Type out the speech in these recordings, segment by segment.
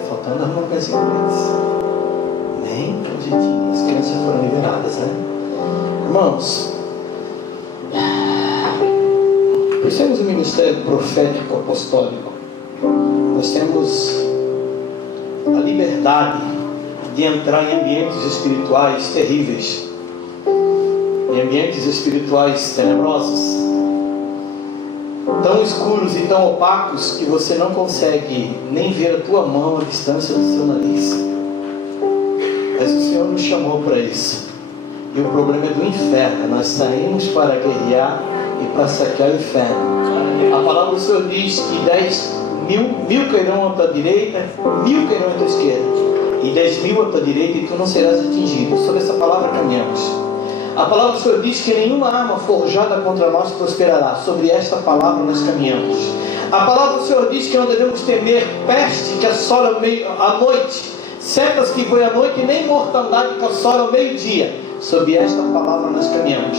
faltando alguma coisinha para eles. Nem um jeitinho, as crianças foram liberadas, né? Irmãos, nós temos o ministério profético apostólico. Nós temos a liberdade de entrar em ambientes espirituais terríveis, em ambientes espirituais tenebrosos, tão escuros e tão opacos que você não consegue nem ver a tua mão à distância do seu nariz. Mas o Senhor nos chamou para isso. E o problema é do inferno. Nós saímos para guerrear e para saquear o inferno. A palavra do Senhor diz que 10.000 cairão à tua direita, 1.000 cairão à tua esquerda, e 10.000 à tua direita, e tu não serás atingido. Sobre essa palavra caminhamos. A palavra do Senhor diz que nenhuma arma forjada contra nós prosperará. Sobre esta palavra nós caminhamos. A palavra do Senhor diz que não devemos temer peste que assola à noite, setas que voam à noite, e nem mortandade que assola ao meio-dia. Sob esta palavra nós caminhamos.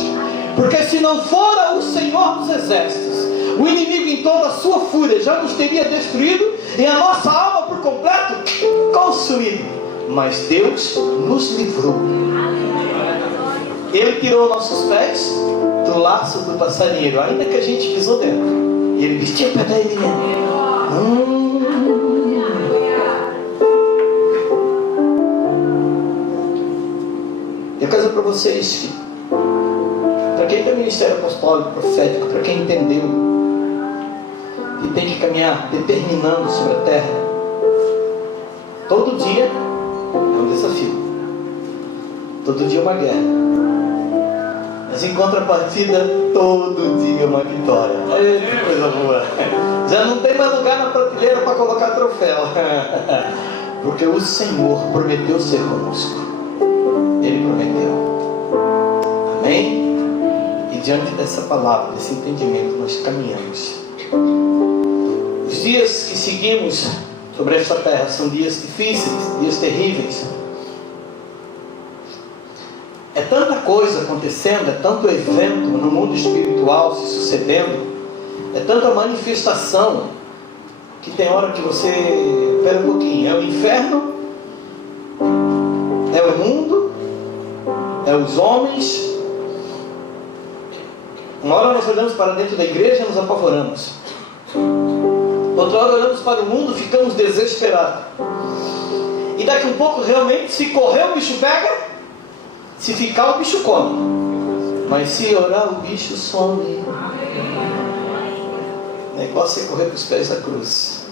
Porque se não fora o Senhor dos exércitos, o inimigo em toda a sua fúria já nos teria destruído e a nossa alma por completo consumido. Mas Deus nos livrou. Ele tirou nossos pés do laço do passarinheiro, ainda que a gente pisou dentro. E ele disse: tinha pegar ele mesmo. Eu quero dizer para vocês que, para quem tem ministério apostólico, profético, para quem entendeu que tem que caminhar determinando sobre a terra, todo dia é um desafio, todo dia é uma guerra. Mas em contrapartida, todo dia é uma vitória. Olha que coisa boa. Já não tem mais lugar na prateleira para colocar troféu. Porque o Senhor prometeu ser conosco. Ele prometeu. Amém? E diante dessa palavra, desse entendimento, nós caminhamos. Os dias que seguimos sobre esta terra são dias difíceis, dias terríveis. É tanta coisa acontecendo, é tanto evento no mundo espiritual se sucedendo, é tanta manifestação, que tem hora que você, espera um pouquinho, é o inferno, é o mundo, é os homens. Uma hora nós olhamos para dentro da igreja e nos apavoramos. Outra hora olhamos para o mundo e ficamos desesperados. E daqui a um pouco realmente, se correr o bicho pega, se ficar o bicho come. Mas se orar o bicho some. É igual você correr para os pés da cruz.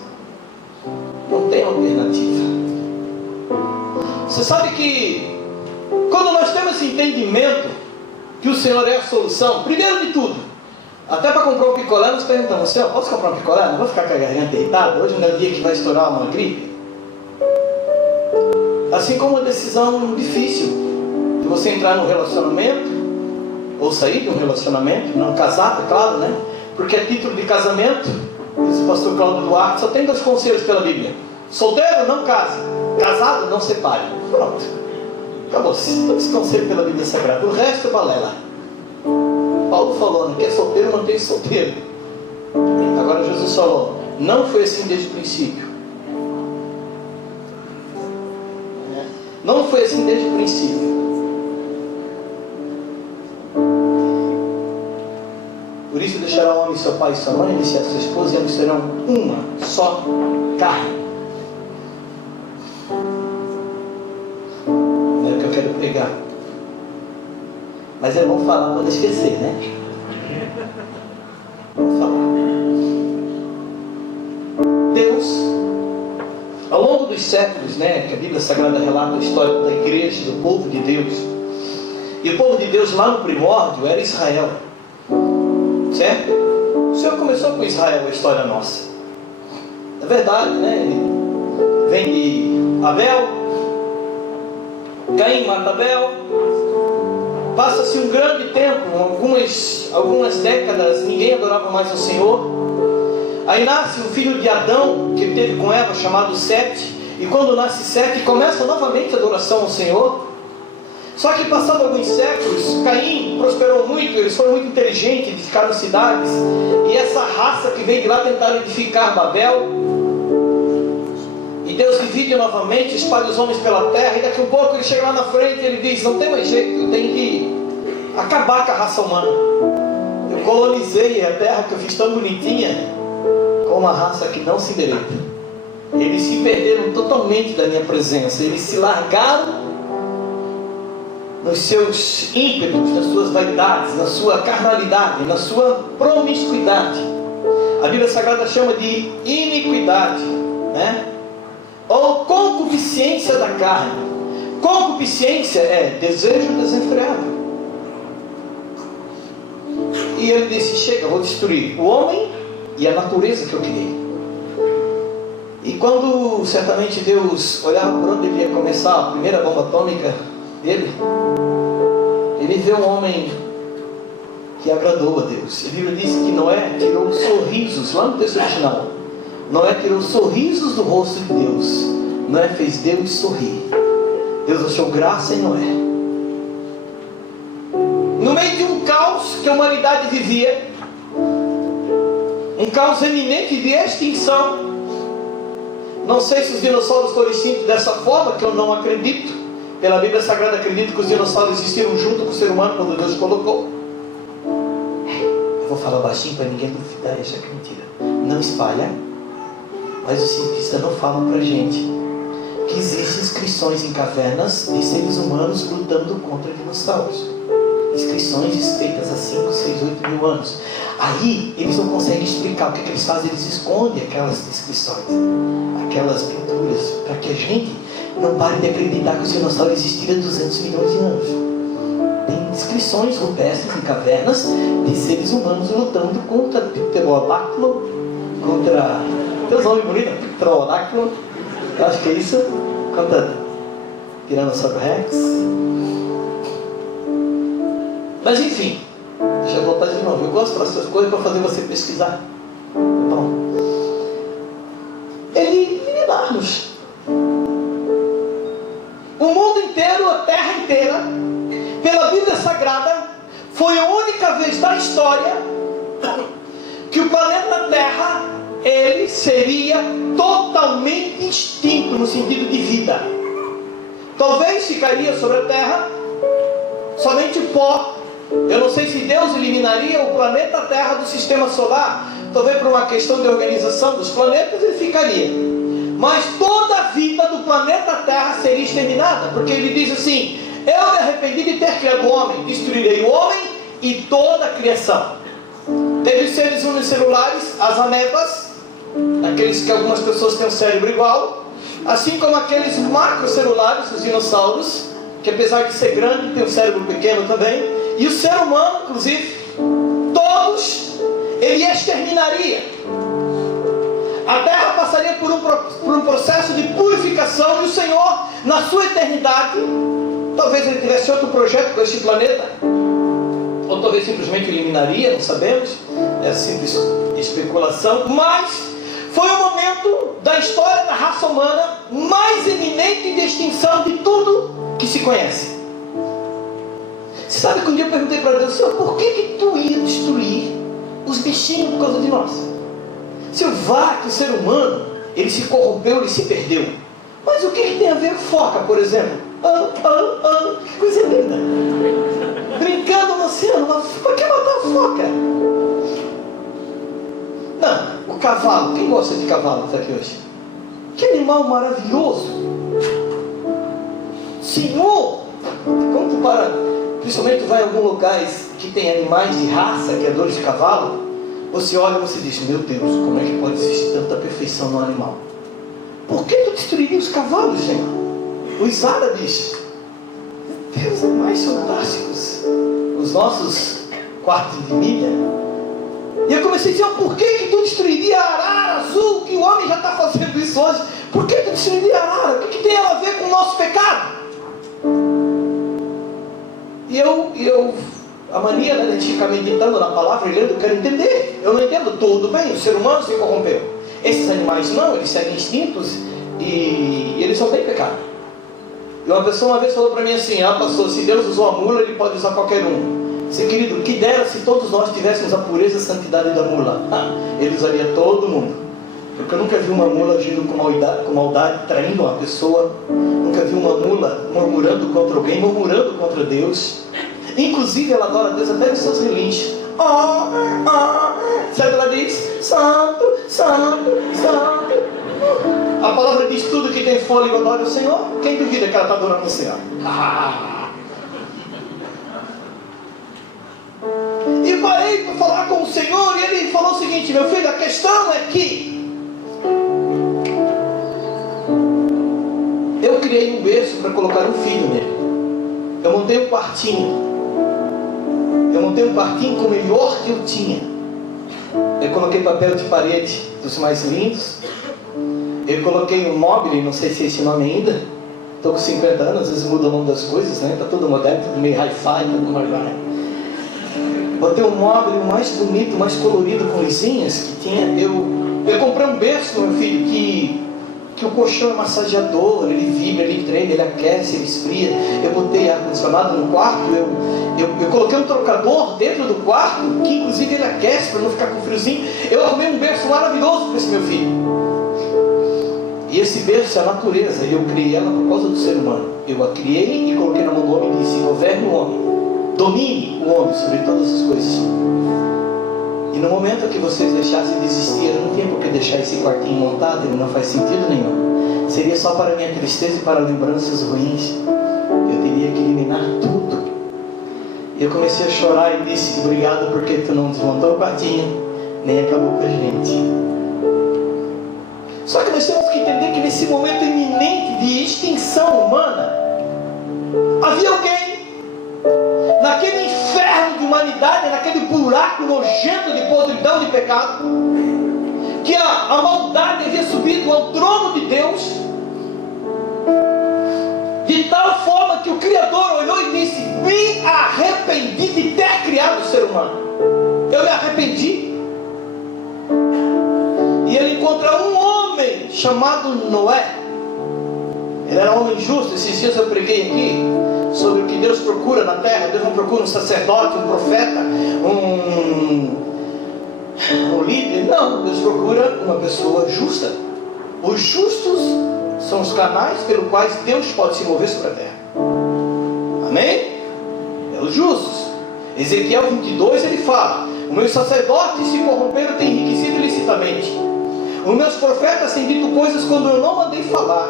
Não tem alternativa. Você sabe que quando nós temos esse entendimento que o Senhor é a solução, primeiro de tudo, até para comprar um picolé nós perguntamos: Senhor, posso comprar um picolé? Não vou ficar com a garganta irritada? Hoje não é o dia que vai estourar uma gripe. Assim como uma decisão difícil de você entrar num relacionamento ou sair de um relacionamento, não casar, é claro, né? Porque é título de casamento. Esse pastor Cláudio Duarte só tem 2 conselhos pela Bíblia: solteiro, não case; casado, não separe. Pronto, acabou-se. 2 conselhos pela Bíblia Sagrada. O resto é balela. Paulo falou: não quer solteiro, mantém solteiro. Agora Jesus falou: não foi assim desde o princípio. Não foi assim desde o princípio. Por isso deixará o homem seu pai e sua mãe, iniciar sua esposa, e ambos serão uma só carne. Não é o que eu quero pregar. Mas é bom falar para não esquecer, né? Vamos falar. Deus, ao longo dos séculos, né, que a Bíblia Sagrada relata a história da igreja, do povo de Deus. E o povo de Deus lá no primórdio era Israel. Certo? O Senhor começou com Israel, a história nossa. É verdade, né? Ele vem de Abel, Caim mata Abel. Passa-se um grande tempo, algumas décadas, ninguém adorava mais o Senhor. Aí nasce o filho de Adão, que ele teve com Eva, chamado Sete. E quando nasce Sete, começa novamente a adoração ao Senhor. Só que passado alguns séculos, Caim prosperou muito, eles foram muito inteligentes, edificaram cidades. E essa raça que veio de lá tentaram edificar Babel. E Deus divide novamente, espalha os homens pela terra. E daqui a um pouco ele chega lá na frente e ele diz: não tem mais jeito, eu tenho que acabar com a raça humana. Eu colonizei a terra que eu fiz tão bonitinha com uma raça que não se endireita. Eles se perderam totalmente da minha presença. Eles se largaram nos seus ímpetos, nas suas vaidades, na sua carnalidade, na sua promiscuidade. A Bíblia Sagrada chama de iniquidade, né? Ou concupiscência da carne. Concupiscência é desejo desenfreado. E ele disse: chega, vou destruir o homem e a natureza que eu criei. E quando certamente Deus olhava por onde ele ia começar a primeira bomba atômica dele, ele vê um homem que agradou a Deus. A Bíblia diz que Noé tirou sorrisos, lá no texto original, Noé tirou sorrisos do rosto de Deus. Noé fez Deus sorrir. Deus achou graça em Noé. No meio de um caos que a humanidade vivia, um caos eminente de extinção. Não sei se os dinossauros foram extintos dessa forma, que eu não acredito. Pela Bíblia Sagrada acredito que os dinossauros existiram junto com o ser humano quando Deus colocou. Eu vou falar baixinho para ninguém duvidar e achar que é mentira. Não espalha. Mas os cientistas não falam para a gente que existem inscrições em cavernas de seres humanos lutando contra dinossauros. Inscrições feitas há 5, 6, 8 mil anos. Aí eles não conseguem explicar o que eles fazem. Eles escondem aquelas inscrições, aquelas pinturas, para que a gente não pare de acreditar que os dinossauros existiram há 200 milhões de anos. Tem inscrições rupestres em cavernas de seres humanos lutando contra Pterodáctilo, contra... tem uns nomes bonitos, Pterodáctilo, eu acho que é isso, contra Tiranossauro Rex. Mas enfim, deixa eu voltar de novo. Eu gosto dessas coisas para fazer você pesquisar. Bom, ele dá-nos o mundo inteiro, a terra inteira, pela Bíblia Sagrada, foi a única vez da história que o planeta Terra, ele seria totalmente extinto no sentido de vida. Talvez ficaria sobre a Terra somente pó. Eu não sei se Deus eliminaria o planeta Terra do sistema solar. Talvez por uma questão de organização dos planetas ele ficaria. Mas toda a vida do planeta Terra seria exterminada. Porque ele diz assim: eu me arrependi de ter criado o homem, destruirei o homem e toda a criação. Teve os seres unicelulares, as amebas, aqueles que algumas pessoas têm um cérebro igual, assim como aqueles macrocelulares, os dinossauros, que apesar de ser grande, tem um cérebro pequeno também. E o ser humano, inclusive, todos, ele exterminaria. A terra passaria por um processo de purificação. E o Senhor, na sua eternidade, talvez ele tivesse outro projeto com este planeta, ou talvez simplesmente eliminaria, não sabemos, é simples especulação. Mas foi o momento da história da raça humana mais eminente de extinção de tudo que se conhece. Você sabe que um dia eu perguntei para Deus: Senhor, por que tu ia destruir os bichinhos por causa de nós? Senhor, vá que o ser humano, ele se corrompeu, ele se perdeu. Mas o que tem a ver com foca, por exemplo? Que coisa linda. Brincando no oceano, mas por que matar a foca? Não, o cavalo, quem gosta de cavalo aqui hoje? Que animal maravilhoso. Senhor, como tu para... Principalmente tu vai em alguns lugares que tem animais de raça, criadores de cavalo, você olha e você diz: meu Deus, como é que pode existir tanta perfeição no animal? Por que tu destruiria os cavalos, Senhor? Os árabes, Deus, animais fantásticos, os nossos quartos de milha. E eu comecei a dizer: por que tu destruiria a arara azul, que o homem já está fazendo isso hoje? Por que tu destruiria a arara? O que tem ela a ver com o nosso pecado? E eu a mania de a gente ficar meditando na palavra e lendo, eu quero entender. Eu não entendo tudo bem, o ser humano se corrompeu. Esses animais não, eles seguem instintos e eles só têm pecado. E uma pessoa uma vez falou para mim assim: pastor, se Deus usou a mula, ele pode usar qualquer um. Seu querido, que dera se todos nós tivéssemos a pureza e a santidade da mula. Ele usaria todo mundo. Porque eu nunca vi uma mula agindo com maldade, traindo uma pessoa. Nunca vi uma mula murmurando contra alguém, murmurando contra Deus. Inclusive ela adora a Deus até nos seus relinchos. Sabe o que ela diz? Santo, santo, santo. A palavra diz: tudo que tem fôlego adora o Senhor. Quem duvida que ela está adorando o Senhor? E parei para falar com o Senhor, e Ele falou o seguinte: meu filho, a questão é que eu criei um berço para colocar um filho nele. Eu montei um quartinho com o melhor que eu tinha. Eu coloquei papel de parede dos mais lindos. Eu coloquei um móvel, não sei se é esse nome ainda. Estou com 50 anos, às vezes muda o nome das coisas, né? Está tudo moderno, tudo meio hi-fi, tudo moderno. Botei um móvel mais bonito, mais colorido, com luzinhas que tinha. Eu comprei um berço, meu filho, que o colchão é massageador, ele vibra, ele treme, ele aquece, ele esfria. Eu botei ar-condicionado no quarto, eu coloquei um trocador dentro do quarto, que inclusive ele aquece para não ficar com friozinho. Eu arrumei um berço maravilhoso para esse meu filho. E esse berço é a natureza, e eu criei ela por causa do ser humano. Eu a criei e coloquei na mão do homem e disse: governe o homem, domine o homem sobre todas as coisas. E no momento que vocês deixassem de existir, eu não tinha por que deixar esse quartinho montado, ele não faz sentido nenhum. Seria só para minha tristeza e para lembranças ruins. Eu teria que eliminar tudo. E eu comecei a chorar e disse: obrigado porque tu não desmontou o quartinho, nem acabou com a gente. Só que nós temos que entender que nesse momento iminente de extinção humana, havia alguém naquele inferno de humanidade, naquele buraco nojento de podridão de pecado, que a maldade havia subido ao trono de Deus, de tal forma que o Criador olhou e disse: me arrependi de ter criado o ser humano. Eu me arrependi. E ele encontra um homem chamado Noé. Ele era um homem justo. Esses dias eu preguei aqui sobre o que Deus procura na terra. Deus não procura um sacerdote, um profeta, um líder. Não, Deus procura uma pessoa justa. Os justos são os canais pelos quais Deus pode se mover sobre a terra. Amém? É os justos. Ezequiel 22 ele fala: os meus sacerdotes se corromperam, têm enriquecido ilicitamente. Os meus profetas têm dito coisas quando eu não mandei falar.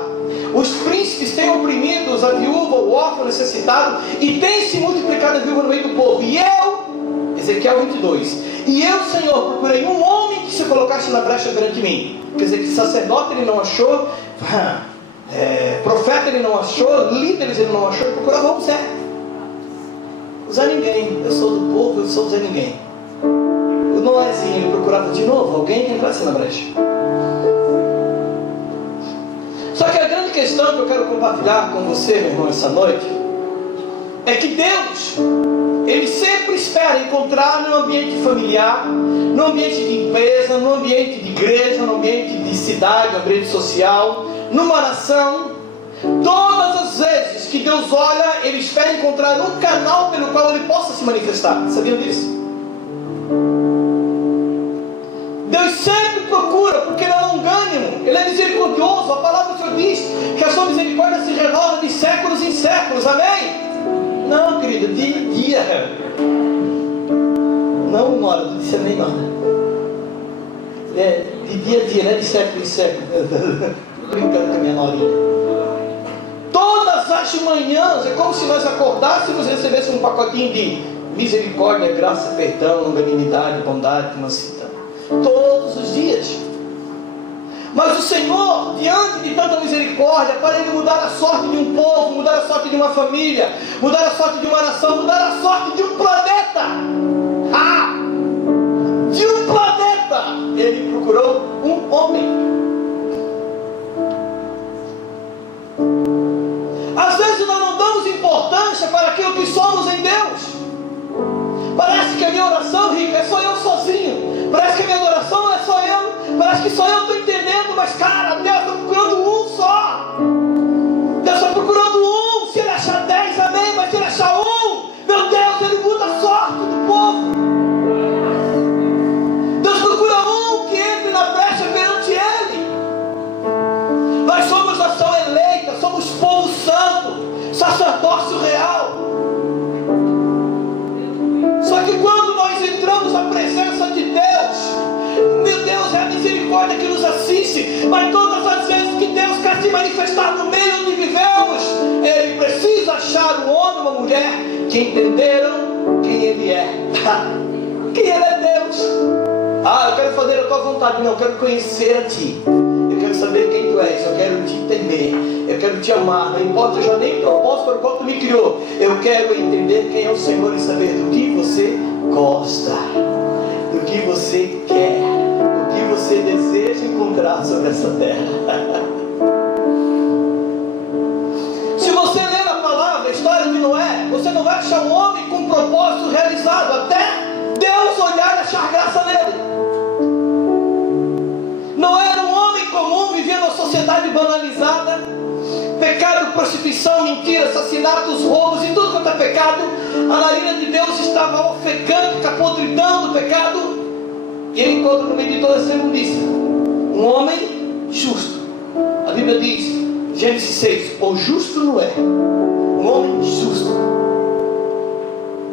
Os príncipes têm oprimido a viúva, o órfão, o necessitado, e têm se multiplicado a viúva no meio do povo. E eu, Ezequiel 22, e eu, Senhor, procurei um homem que se colocasse na brecha perante mim. Quer dizer que sacerdote ele não achou, profeta ele não achou, líderes ele não achou, ele procurava um Zé. O Zé Ninguém. Eu sou do povo, eu sou o Zé Ninguém. O Noézinho ele procurava de novo alguém que entrasse na brecha. Só que a grande questão que eu quero compartilhar com você, meu irmão, essa noite, é que Deus, Ele sempre espera encontrar no ambiente familiar, no ambiente de empresa, no ambiente de igreja, no ambiente de cidade, no ambiente social, numa nação. Todas as vezes que Deus olha, Ele espera encontrar um canal pelo qual Ele possa se manifestar. Sabiam disso? Deus sempre procura, porque Ele é longânimo, Ele é misericordioso. A palavra do Senhor diz que a sua misericórdia se renova de séculos em séculos. Amém? Não, querido, dia em dia. Não uma hora, tu disse amém, não. De dia a dia, não é de século em século. Brincando com a minha norinha. Todas as manhãs, é como se nós acordássemos e recebêssemos um pacotinho de misericórdia, graça, perdão, longanimidade, bondade, mansidão. Todos os dias. Mas o Senhor, diante de tanta misericórdia, para Ele mudar a sorte de um povo, mudar a sorte de uma família, mudar a sorte de uma nação, mudar a sorte de um planeta, de um planeta, Ele procurou um homem. Às vezes nós não damos importância para aquilo que somos em Deus. Parece que a minha oração, Rica, é só eu sozinho. Parece que a minha adoração é só eu. Parece que só eu estou entendendo. Mas cara, Deus está procurando um só. Deus está procurando um. Se Ele achar 10, amém. Mas se Ele achar um, meu Deus, Ele muda a sorte do povo. Deus procura um que entre na brecha perante Ele. levantar um homem e uma mulher que entenderam quem Ele é. Quem Ele é, Deus. Eu quero fazer a tua vontade. Não, eu quero conhecer a Ti. Eu quero saber quem Tu és. Eu quero Te temer. Eu quero Te amar. Não importa já nem o propósito para o qual Tu me criou. Eu quero entender quem é o Senhor e saber do que você gosta, do que você quer, o que você deseja encontrar sobre essa terra. Se você ler na palavra a história de Noé, você não vai achar um homem com um propósito realizado até Deus olhar e achar graça nele. Noé era um homem comum, vivendo uma sociedade banalizada, pecado, prostituição, mentira, assassinatos, roubos e tudo quanto é pecado. A narina de Deus estava ofegante, capodridando o pecado. E ele encontra no meio de toda essa imundícia um homem justo. A Bíblia diz, Gênesis 6, o justo Noé, um homem justo,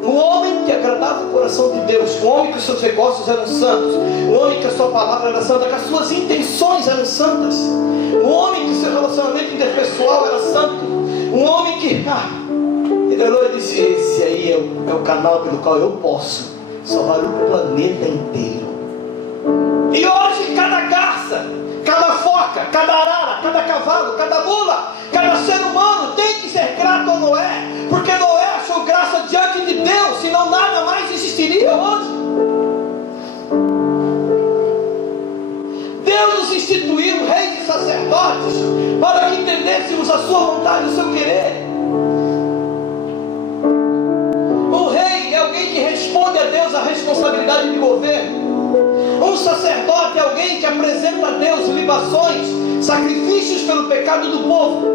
um homem que agradava o coração de Deus, um homem que os seus negócios eram santos, um homem que a sua palavra era santa, que as suas intenções eram santas, um homem que o seu relacionamento interpessoal era santo, um homem que ele olhou e disse, esse aí é o canal pelo qual eu posso salvar o planeta inteiro. E hoje cada garça, cada foca, cada arara, cada cavalo, cada mula, cada ser humano tem que ser grato a Noé, porque Noé achou graça diante de Deus, senão nada mais existiria hoje. Deus nos instituiu reis e sacerdotes para que entendêssemos a sua vontade e o seu querer. Um rei é alguém que responde a Deus a responsabilidade de governo. Um sacerdote é alguém que apresenta a Deus libações, sacrifícios pelo pecado do povo.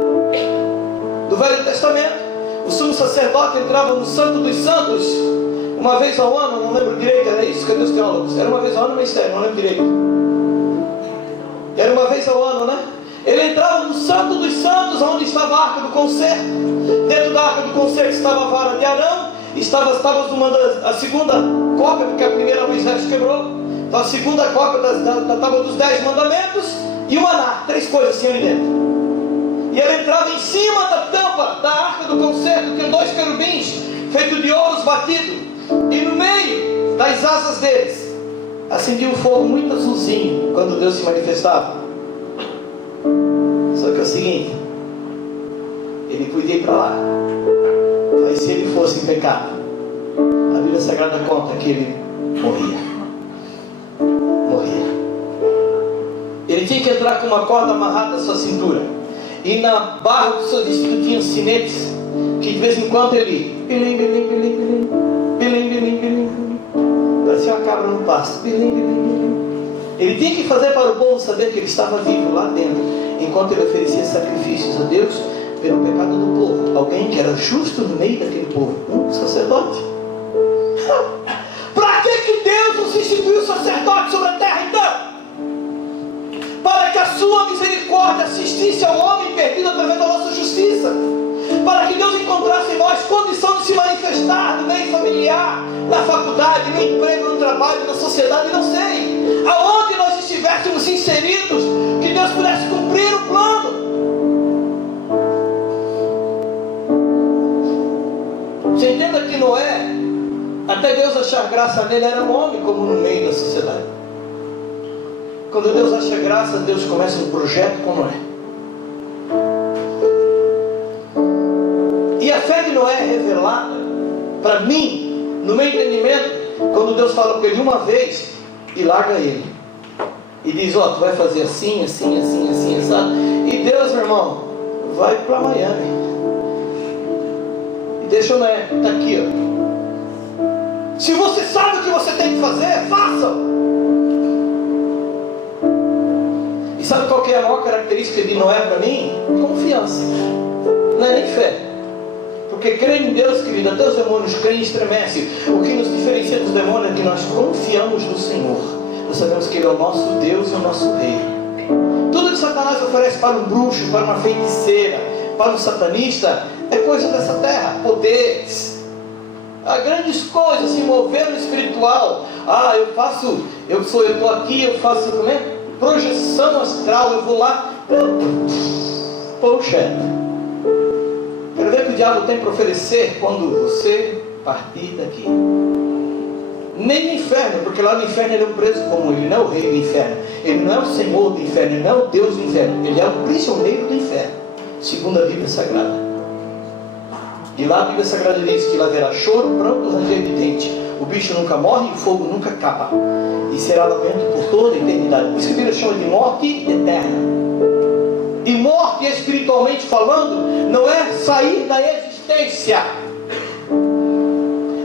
Do Velho Testamento, o sumo sacerdote entrava no Santo dos Santos uma vez ao ano, não lembro direito, era isso? Cadê os teólogos? Era uma vez ao ano, mas sério, não lembro direito. Era uma vez ao ano, né? Ele entrava no Santo dos Santos, onde estava a Arca do Concerto. Dentro da Arca do Concerto estava a vara de Arão, estava a segunda cópia, porque a primeira Moisés quebrou. Então a segunda cópia da tábua dos 10 mandamentos e o maná, 3 coisas assim ali dentro. E ele entrava em cima da tampa da Arca do Concerto, tinha 2 querubins feitos de ouros batido, e no meio das asas deles acendia um fogo muito azulzinho quando Deus se manifestava. Só que é o seguinte, ele podia ir para lá, mas se ele fosse em pecado, a Bíblia Sagrada conta que ele morria. Ele tinha que entrar com uma corda amarrada à sua cintura, e na barra do seu vestido tinha sinetes, que de vez em quando ele parecia uma cabra no pasto. Ele tinha que fazer para o povo saber que ele estava vivo lá dentro, enquanto ele oferecia sacrifícios a Deus pelo pecado do povo. Alguém que era justo no meio daquele povo, um sacerdote. Para que Deus nos instituiu sacerdote sobre a terra então? Para que a sua misericórdia assistisse ao homem perdido através da nossa justiça, para que Deus encontrasse em nós condição de se manifestar no meio familiar, na faculdade, no emprego, no trabalho, na sociedade, não sei, aonde nós estivéssemos inseridos, que Deus pudesse cumprir o plano. Você entenda que Noé, até Deus achar graça nele, era um homem como no meio da sociedade. Quando Deus acha graça, Deus começa um projeto com Noé. E a fé de Noé é revelada para mim, no meu entendimento, quando Deus fala com ele uma vez e larga ele. E diz, tu vai fazer assim, assim, assim, assim, assim. E Deus, meu irmão, vai para Miami. E deixa o Noé, está aqui, Se você sabe o que você tem que fazer, faça. E sabe qual que é a maior característica de Noé para mim? Confiança. Não é nem fé. Porque crer em Deus, querido, até os demônios creem e estremecem. O que nos diferencia dos demônios é que nós confiamos no Senhor. Nós sabemos que Ele é o nosso Deus e o nosso Rei. Tudo que Satanás oferece para um bruxo, para uma feiticeira, para um satanista, é coisa dessa terra, poderes. Há grandes coisas, se mover no espiritual. Eu estou aqui, eu faço, como é? Projeção astral, eu vou lá. Poxa, quero ver que o diabo tem para oferecer quando você partir daqui? Nem no inferno, porque lá no inferno ele é um preso comum, ele não é o rei do inferno, ele não é o senhor do inferno, ele não é o Deus do inferno, ele é o prisioneiro do inferno, segundo a Bíblia Sagrada. E lá a Bíblia Sagrada diz que lá haverá choro, pranto, ranger de dente, o bicho nunca morre e o fogo nunca acaba, e será lamento por toda a eternidade. Por isso que a Bíblia chama de morte eterna. E morte, espiritualmente falando, não é sair da existência.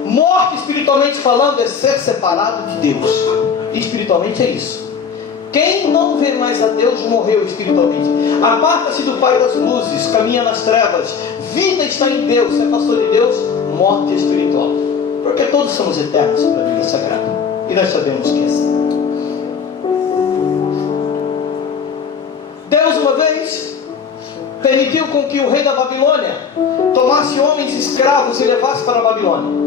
Morte, espiritualmente falando, é ser separado de Deus. Espiritualmente é isso. Quem não vê mais a Deus morreu espiritualmente. Aparta-se do Pai das luzes, caminha nas trevas. Vida está em Deus, se afastou de Deus, morte espiritual. Porque todos somos eternos pela Bíblia Sagrada. E nós sabemos que é assim. Deus uma vez permitiu com que o rei da Babilônia tomasse homens escravos e levasse para a Babilônia.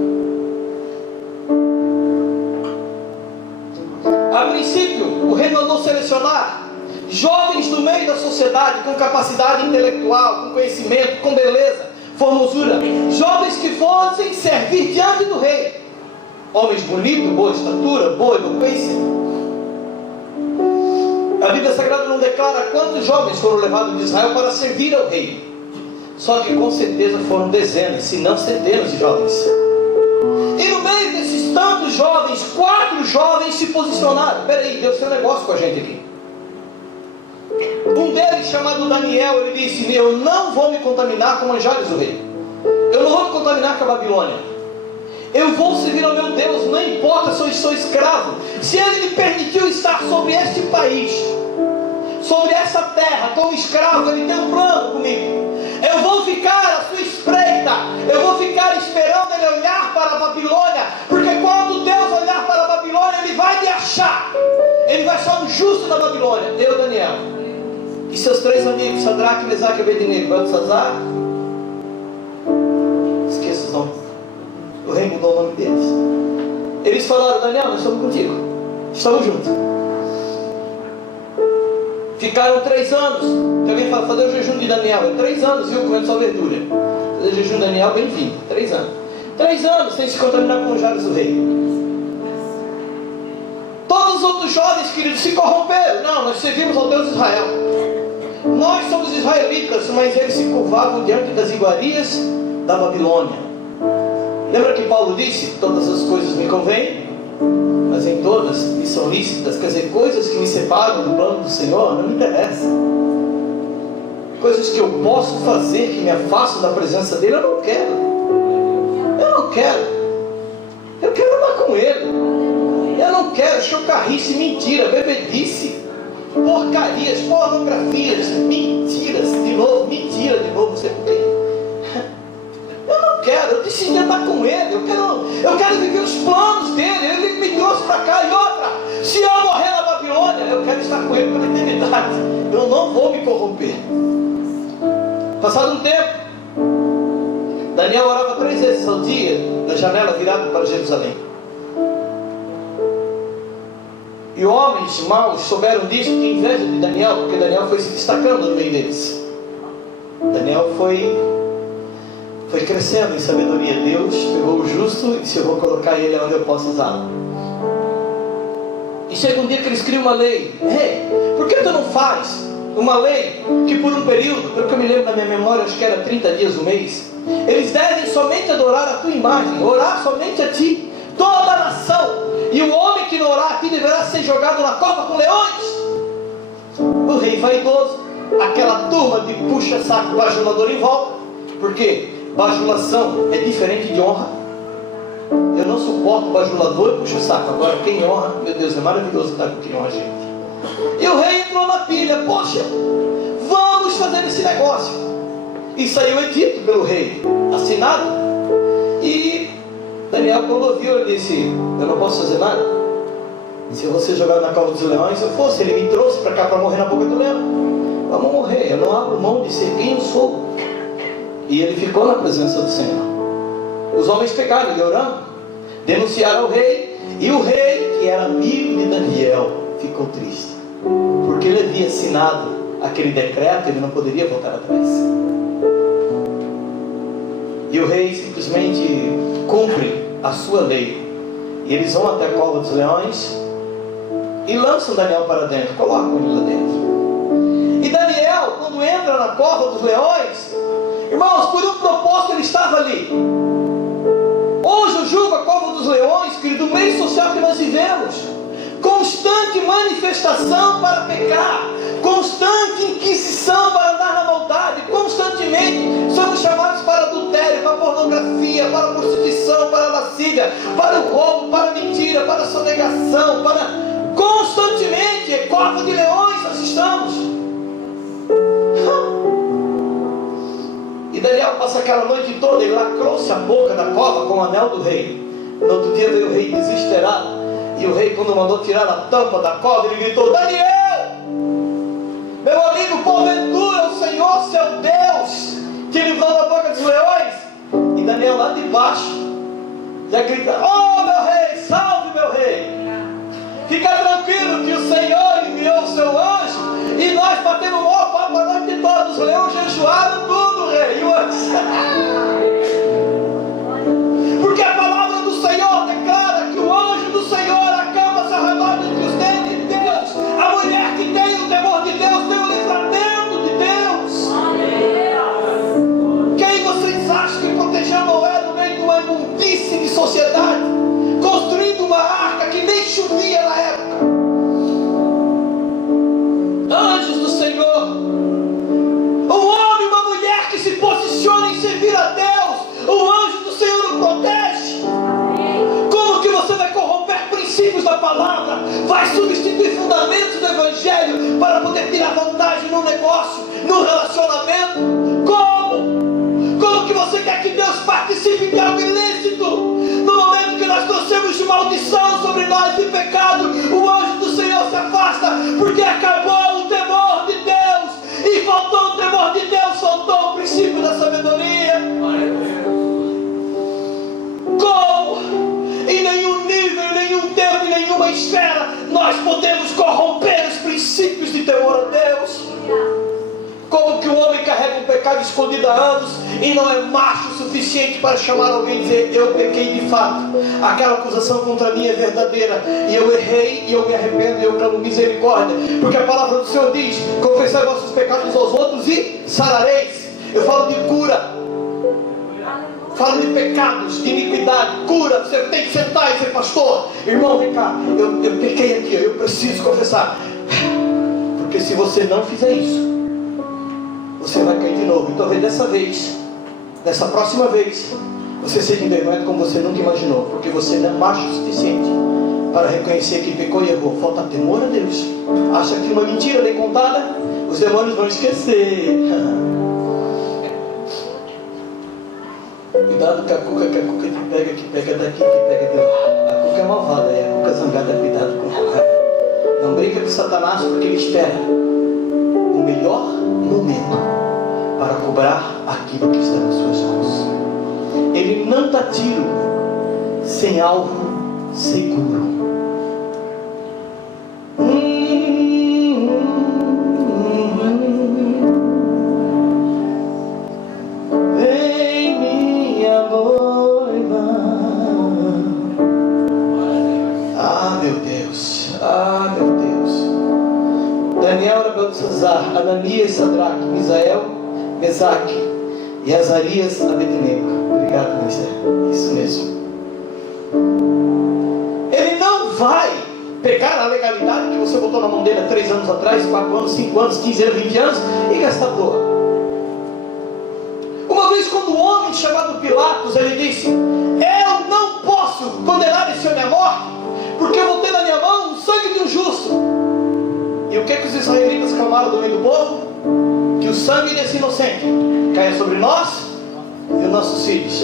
A princípio, o rei mandou selecionar jovens do meio da sociedade com capacidade intelectual, com conhecimento, com beleza, formosura, jovens que fossem servir diante do rei, homens bonitos, boa estatura, boa eloquência. A Bíblia Sagrada não declara quantos jovens foram levados de Israel para servir ao rei. Só que com certeza foram dezenas, se não centenas de jovens. E no meio desses tantos jovens, 4 jovens se posicionaram. Peraí, Deus tem um negócio com a gente aqui. Um deles, chamado Daniel, ele disse: eu não vou me contaminar com manjares do rei. Eu não vou me contaminar com a Babilônia. Eu vou servir ao meu Deus, não importa se eu sou escravo. Se Ele me permitiu estar sobre este país, sobre essa terra, como escravo, Ele tem um plano comigo. Eu vou ficar à sua espreita. Eu vou ficar esperando Ele olhar para a Babilônia. Porque quando Deus olhar para a Babilônia, Ele vai me achar. Ele vai ser um justo da Babilônia. Eu, Daniel, e seus 3 amigos, Sadraque, Mesaque e Abednego, Beltesazar, esqueça os nomes. O rei mudou o nome deles. Eles falaram: Daniel, nós estamos contigo, estamos juntos. Ficaram 3 anos. Que alguém fala: fazer o jejum de Daniel é 3 anos, viu, comendo só verdura. Fazer o jejum de Daniel, bem-vindo. 3 anos. 3 anos sem se contaminar com os manjares do rei. Todos os outros jovens, queridos, se corromperam. Não, nós servimos ao Deus de Israel. Nós somos israelitas, mas eles se curvavam diante das iguarias da Babilônia. Lembra que Paulo disse: todas as coisas me convêm, mas em todas me são lícitas. Quer dizer, coisas que me separam do plano do Senhor não me interessam. Coisas que eu posso fazer que me afastam da presença dele, eu não quero. Eu não quero. Eu quero andar com ele. Eu não quero chocarrice, mentira, bebedice, porcarias, pornografias, mentiras, de novo, mentira de novo, você tem. Eu decidi andar com Ele, eu quero viver os planos dele. Ele me trouxe para cá. E outra, se eu morrer na Babilônia, eu quero estar com Ele pela eternidade. Eu não vou me corromper. Passado um tempo, Daniel orava 3 vezes ao dia na janela virada para Jerusalém. E homens maus souberam disso, que inveja de Daniel, porque Daniel foi se destacando no meio deles. Daniel foi crescendo em sabedoria. Deus pegou o justo e disse: eu vou colocar ele onde eu posso usá-lo. E chega um dia que eles criam uma lei: hey, por que tu não faz uma lei que por um período, pelo que eu me lembro na minha memória, acho que era 30 dias no mês, eles devem somente adorar a tua imagem, orar somente a ti, toda a nação, e o homem que não orar a ti deverá ser jogado na cova com leões. O rei vaidoso, aquela turma de puxa-saco bajulador em volta. Por quê? Bajulação é diferente de honra. Eu não suporto bajulador e puxa-saco. Agora quem honra, meu Deus, é maravilhoso estar com quem honra a gente. E o rei entrou na pilha: poxa, vamos fazer esse negócio. E saiu edito pelo rei, assinado. E Daniel, quando ouviu, ele disse: eu não posso fazer nada. Se você jogar na cova dos leões, eu fosse. Ele me trouxe para cá para morrer na boca do leão. Vamos morrer. Eu não abro mão de ser quem eu sou. E ele ficou na presença do Senhor. Os homens pegaram ele orando, denunciaram ao rei. E o rei, que era amigo de Daniel, ficou triste, porque ele havia assinado aquele decreto. Ele não poderia voltar atrás. E o rei simplesmente cumpre a sua lei. E eles vão até a cova dos leões e lançam Daniel para dentro, colocam ele lá dentro. E Daniel, quando entra na cova dos leões, irmãos, por um propósito ele estava ali. Hoje eu julgo a cova dos leões, querido, do meio social que nós vivemos. Constante manifestação para pecar, constante inquisição para andar na maldade, constantemente somos chamados para adultério, para pornografia, para prostituição, para lascívia, para o roubo, para a mentira, para a sonegação, para constantemente, cova de leões nós estamos. E Daniel passa aquela noite toda e lacrou-se a boca da cova com o anel do rei. No outro dia veio o rei desesperado. E o rei, quando mandou tirar a tampa da cova, ele gritou: Daniel, meu amigo, porventura o Senhor, seu Deus, te livrou da boca dos leões? E Daniel lá de baixo já grita: oh meu rei, salve meu rei, fica tranquilo que o Senhor enviou o seu anjo e nós batemos o maior papo a noite toda. Os leões jejuaram tudo, rei. E o anjo... Porque a palavra do Senhor declara que o anjo do Senhor acampa-se ao redor dos dentes de Deus. A mulher que tem o temor de Deus tem o livramento de Deus. Quem vocês acham que protegeu Noé no meio de uma imundície de sociedade, construindo uma arca que nem chovia na época? Anjos do Senhor. Um homem e uma mulher que se posiciona em servir a Deus, o anjo do Senhor o protege. Como que você vai corromper princípios da palavra, vai substituir fundamentos do Evangelho para poder tirar vantagem no negócio, no relacionamento? Como que você quer que Deus participe de algo ilícito? No momento que nós trouxemos de maldição sobre nós de pecado, o anjo do Senhor se afasta, porque acabou o temor de Deus. E faltou o temor de Deus, faltou o princípio da sabedoria. Como? Em nenhum nível, em nenhum tempo, em nenhuma esfera nós podemos corromper os princípios de temor a Deus. Como que o homem carrega um pecado escondido há anos e não é macho o suficiente para chamar alguém e dizer: eu pequei de fato, aquela acusação contra mim é verdadeira, e eu errei, e eu me arrependo, e eu clamo misericórdia, porque a palavra do Senhor diz: confessai vossos pecados aos outros e sarareis. Eu falo de cura, falo de pecados, de iniquidade, cura. Você tem que sentar e dizer: pastor, irmão, vem cá, eu pequei aqui, eu preciso confessar. Porque se você não fizer isso, você vai cair de novo. E talvez dessa próxima vez, você seja envergonhado como você nunca imaginou, porque você não é macho o suficiente para reconhecer que pecou e errou. Falta temor a Deus. Acha que uma mentira bem contada, os demônios vão esquecer. Cuidado com a cuca que pega daqui, que pega de lá. A cuca é malvada, a cuca zangada, cuidado com ela. Não brinca com Satanás, porque ele espera o melhor momento para cobrar aquilo que está nas suas mãos. Ele não dá tiro sem alvo seguro. Vem minha noiva. Ah meu Deus, ah meu Deus. Daniel, Beltesazar, Ananias, Sadraque, Misael, Mesaque e Azarias, Abednego. Obrigado, Moisés. Isso mesmo. Ele não vai pegar a legalidade que você botou na mão dele há 3 anos atrás, 4 anos, 5 anos, 15 anos, 20 anos e gastar à toa. Uma vez, quando um homem chamado Pilatos, ele disse: eu não posso condenar esse homem à morte, porque eu vou ter na minha mão o sangue de um justo. E o que os israelitas clamaram do meio do povo? Que o sangue desse inocente caia sobre nós e os nossos filhos.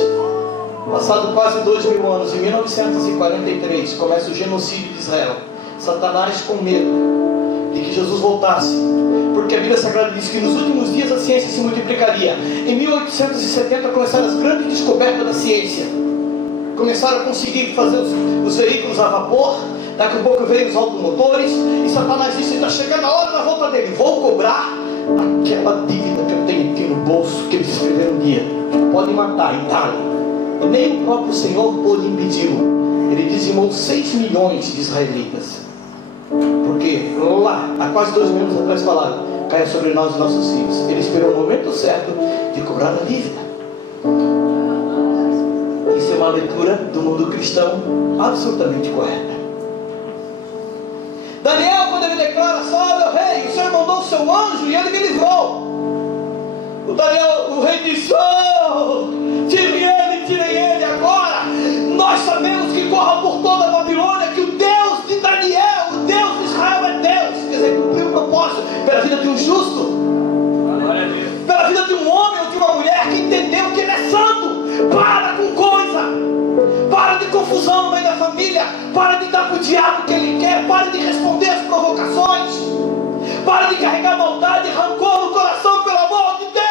Passado quase 2000 anos, em 1943, começa o genocídio de Israel. Satanás com medo de que Jesus voltasse, porque a Bíblia Sagrada diz que nos últimos dias a ciência se multiplicaria. Em 1870 começaram as grandes descobertas da ciência. Começaram a conseguir fazer os veículos a vapor. Daqui a pouco veio os automotores. E Satanás disse: está chegando a hora da volta dele. Vou cobrar aquela dívida que eu tenho aqui no bolso, que eles escreveram um dia. pode matar e dá-lhe. E nem o próprio Senhor pôde impedi-lo. Ele dizimou 6 milhões de israelitas. Porque lá, há quase 2 mil anos atrás falaram: caia sobre nós e nossos filhos. Ele esperou o momento certo de cobrar a dívida. Isso é uma leitura do mundo cristão absolutamente correta. Daniel, quando ele declara: Saul, meu rei, o Senhor mandou o seu anjo e ele me livrou. O rei diz: oh, tirem ele agora. Nós sabemos que corra por toda a Babilônia que o Deus de Daniel, o Deus de Israel é Deus. Quer dizer, cumpriu o propósito pela vida de um justo, pela vida de um homem ou de uma mulher que entendeu que ele é santo. Para com coisa, para de confusão no meio da família, para de dar para o diabo o que ele quer, para de responder às provocações, para de carregar maldade e rancor no coração, pelo amor de Deus.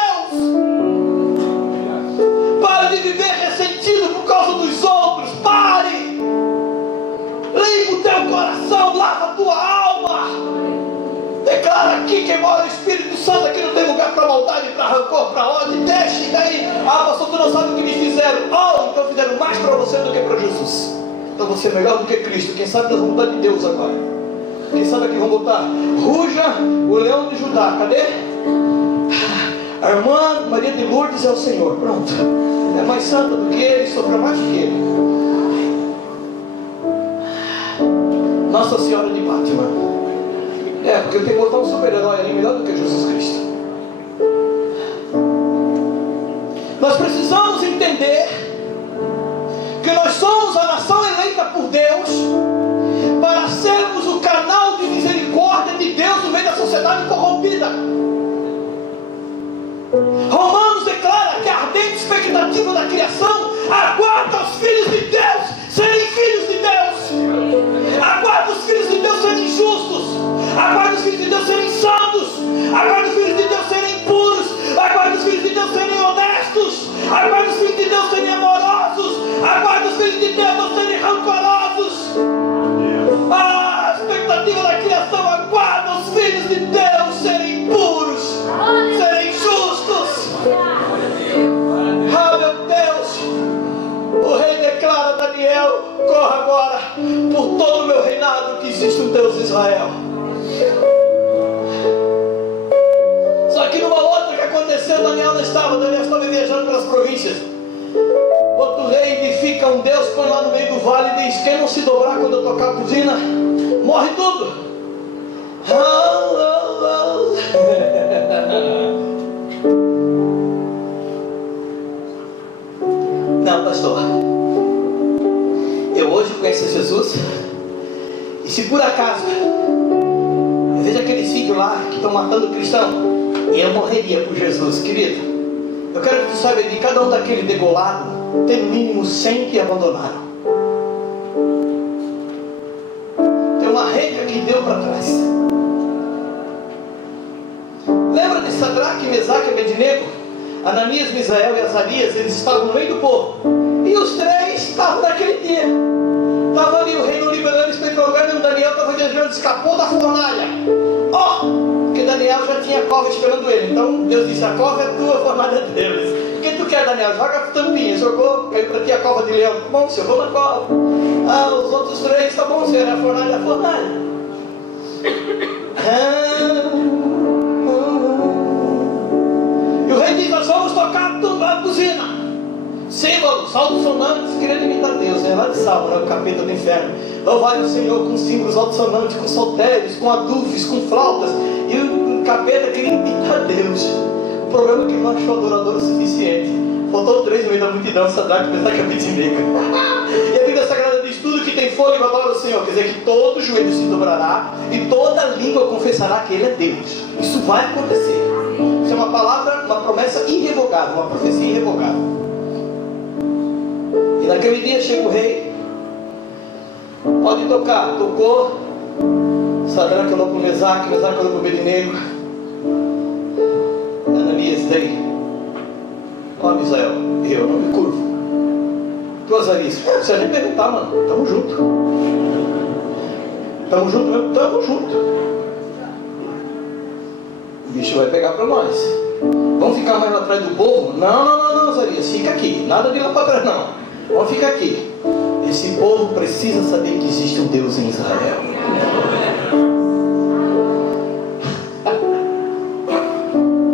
Para de viver ressentido por causa dos outros. Pare, limpa o teu coração, lava a tua alma. Declara aqui que mora o Espírito Santo. Aqui não tem lugar para maldade, para rancor, para ódio. Deixe daí. Ah, pastor, tu não sabe o que me fizeram. Oh, então fizeram mais para você do que para Jesus. Então você é melhor do que Cristo. Quem sabe nós vamos mudar de Deus agora. Quem sabe aqui vamos botar: ruja o leão de Judá. Cadê? A irmã Maria de Lourdes é o Senhor. Pronto. É mais santa do que ele, sofreu mais do que ele. Nossa Senhora de Fátima. É, porque eu tenho que botar um super-herói ali melhor do que Jesus Cristo. Nós precisamos entender que nós somos a nação eleita por Deus para sermos o canal de misericórdia de Deus no meio da sociedade corrompida. Romanos declara que a ardente expectativa da criação aguarda os filhos de Deus serem filhos de Deus, aguarda os filhos de Deus serem justos, aguarda os filhos de Deus serem santos, aguarda os filhos de Deus serem puros, aguarda os filhos de Deus serem honestos, aguarda os filhos de Deus serem amorosos, aguarda os filhos de Deus não serem rancorosos. A expectativa da criação aguarda os filhos de Deus serem puros, serem justos. Ah, meu Deus! O rei declara: Daniel, corra agora por todo o meu reinado que existe um Deus de Israel. Só que numa outra que aconteceu, Daniel estava viajando pelas províncias. Outro rei edifica um Deus, põe lá no meio do vale e diz: quem não se dobrar quando eu tocar a buzina, morre tudo. Não, pastor, eu hoje conheço Jesus, e se por acaso eu vejo aqueles filhos lá que estão matando cristão, eu morreria por Jesus. Querido, eu quero que tu saiba de cada um daquele degolado, tem no mínimo 100 que abandonaram. Tem uma renca que deu para trás. Lembra de Sadraque, Mesaque e Abednego? Ananias, Misael e Azarias, eles estavam no meio do povo. E os 3 estavam naquele dia. Estava ali o rei não liberando eles para ir para o lugar, e o Daniel estava viajando, escapou da fornalha. Porque Daniel já tinha a cova esperando ele. Então Deus disse: a cova é tua, a fornalha é deles. O que tu quer, Daniel? Joga a tampinha. Senhor, caiu para ti a cova de leão. Bom, senhor, vou na cova. Os outros 3, tá bom, senhor, é a fornalha, E o rei diz: nós vamos tocar tudo a buzina. Símbolos, alto-sonantes, querendo imitar Deus, lá de Salmo, o capeta do inferno. Louvai o Senhor com símbolos alto-sonantes, com saltérios, com adufes, com flautas. E o capeta queria imitar Deus. O problema é que ele não achou adorador o suficiente. Faltou 3 no meio da multidão: Sadraque, Mesaque e Abednego. E a Bíblia Sagrada diz: tudo que tem fôlego adora o Senhor. Quer dizer que todo joelho se dobrará e toda língua confessará que Ele é Deus. Isso vai acontecer. Isso é uma palavra, uma promessa irrevogável, uma profecia irrevogável. E naquele dia chega o rei: pode tocar. Tocou. Sadraque olhou para o Mesaque, Mesaque olhou para o Abednego. Ananias, daí: Misael, eu não me curvo. Tu, Azarias, não precisa nem perguntar, mano. Tamo junto. Tamo junto mesmo? Tamo junto. O bicho vai pegar para nós. Vamos ficar mais atrás do povo? Não, Azarias, fica aqui, nada de lá para trás não. Vamos ficar aqui. Esse povo precisa saber que existe um Deus em Israel.